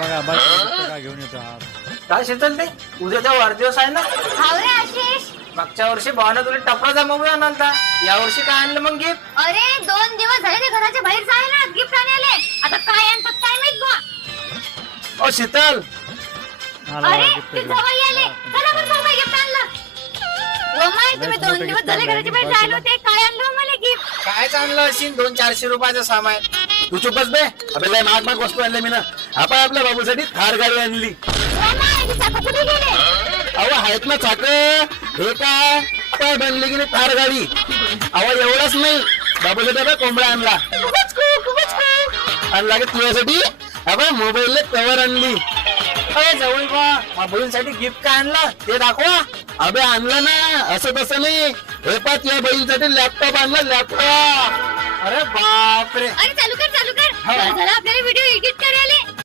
बघा बघा काय घेऊन येतो हा. काय शीतल ते उद्याचा वाढदिवस आहे ना. हाव रे आशिष. मागच्या वर्षी भावानं तुला टपराचा मोबाईल आणला. या वर्षी काय आणलं मग गिफ्ट? अरे 2 दिवस झाले ते घराच्या बाहेर जायला गिफ्ट आणायला. आता काय आणतात काय माहित बा. ओ शीतल मला अरे gift ते घेऊन. जवळ आले. चला पण मोबाईल गिफ्ट आणलं. माय तुम्ही लयच 2 मोठं दिवस gift झाले आणलंय घराच्या बाहेर मी जायला होते. काय आणलं मला गिफ्ट? काय आणलं असेल 200-400 रुपयाचं सामान. तू चुपच बे. अबे लय महाग महाग वस्तू आणले मी ना. आपण आपल्या बाबूसाठी थार गाडी आणली. माय ही चाकं कुठे गेले? अहो आहेत ना चाक. हे काय बनली की नाही थार गाडी. अहो एवढाच नाही, बाबूसाठी आता कोंबडा आणला. आणि लागेल तुझ्यासाठी आपण मोबाईल कव्हर आणली. अरे जवळ बा बहिणीसाठी गिफ्ट काय आणलं ते दाखवा. अबे आणलं ना, असं तसं नाही. हे पा तुझ्या बहिणीसाठी लॅपटॉप आणला, लॅपटॉप. अरे बापरे. अरे चालू कर हा. झालं आपल्याला व्हिडिओ एडिट करायला.